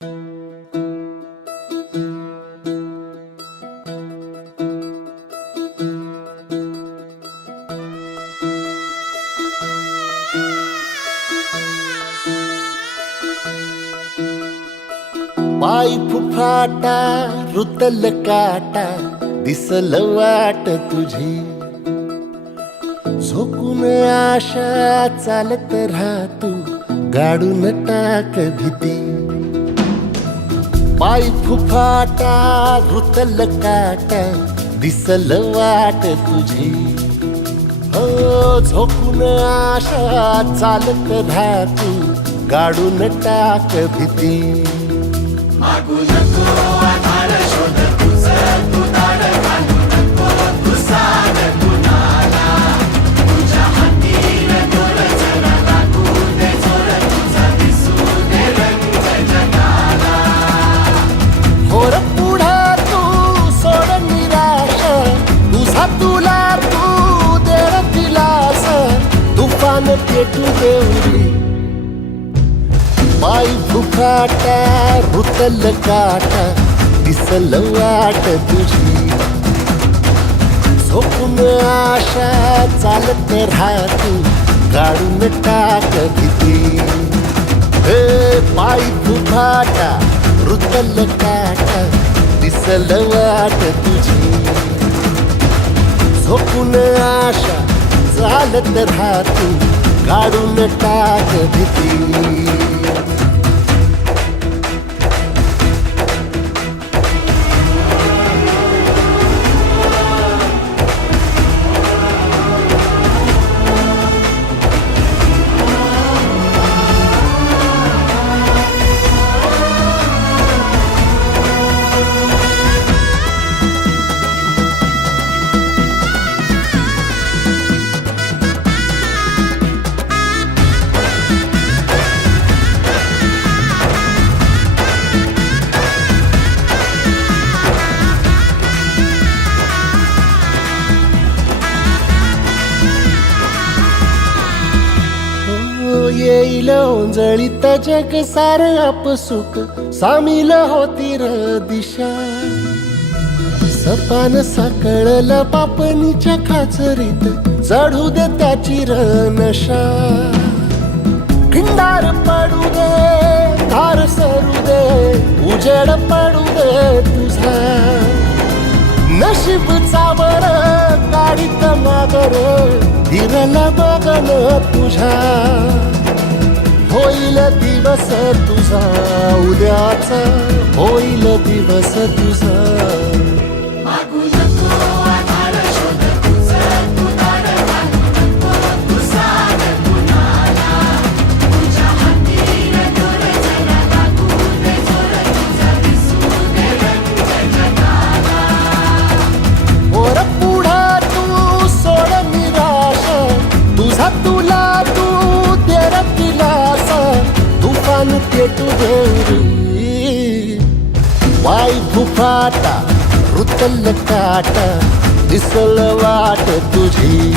पाय फुफाटा रुतल काटा दिसल वाट तुझी झोकून आशा चालत राहतू गाडून टाक भीती पाय फुफाटा रुतल काटा दिसल वाट तुझी हो झोकून आशा चालत राहतू गाडून टाक भीती मागू नको आधार शोध तुझं तू दाड घालू नको तू साध कुणाला तुझ्या हातीन दोर जरा लागू दे जोर तुझा दिसू दे रंग जगाला होर पुढा तू सोड निराश तुझा तुला तू देर दिलास तुफान पेटू देवरी पाय फुफाटा रुतल काटा दिसल वाट तुझी झोपून आशा चालत राहतू गाडून टाक भीती पाय फुफाटा रुतल काटा दिसल वाट तुझी झोपून आशा चालत राहतू गाडून टाक भीती येईल ओंजळीत जग सार आपसुक सामील होती र दिशा सपान साकळल पापणीच्या खाचरीत चढू दे त्याची र नशा खिंडार पडू दे धार सरू दे उजेड पडू दे तुझा नशीब चावर गाडीत मागर फिरला बघन तुझ्या होईल दिवस तुझा उद्याचा होईल दिवस तुझा मागू नको आधार शोध तुझं तू दाड घालू नको तू साध कुणाला तुझ्या हातीन दोर जरा लागू दे जोर तुझा दिसू दे रंग जगाला वर पुढा तू सोड निराश तुझा तुला तू देर दिलास तुफान पेटू देवरी पाय फुफाटा रुतल काटा दिसल वाट तुझी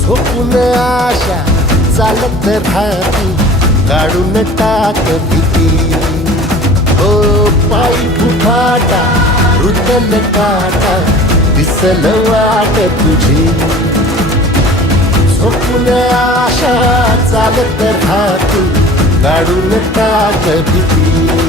झोपून आशा चालत राहतू गाडून टाक भीती हो पाय फुफाटा रुतल काटा दिसल वाट तुझी झोपून आशा चालत राहतू गाडून टाक भीती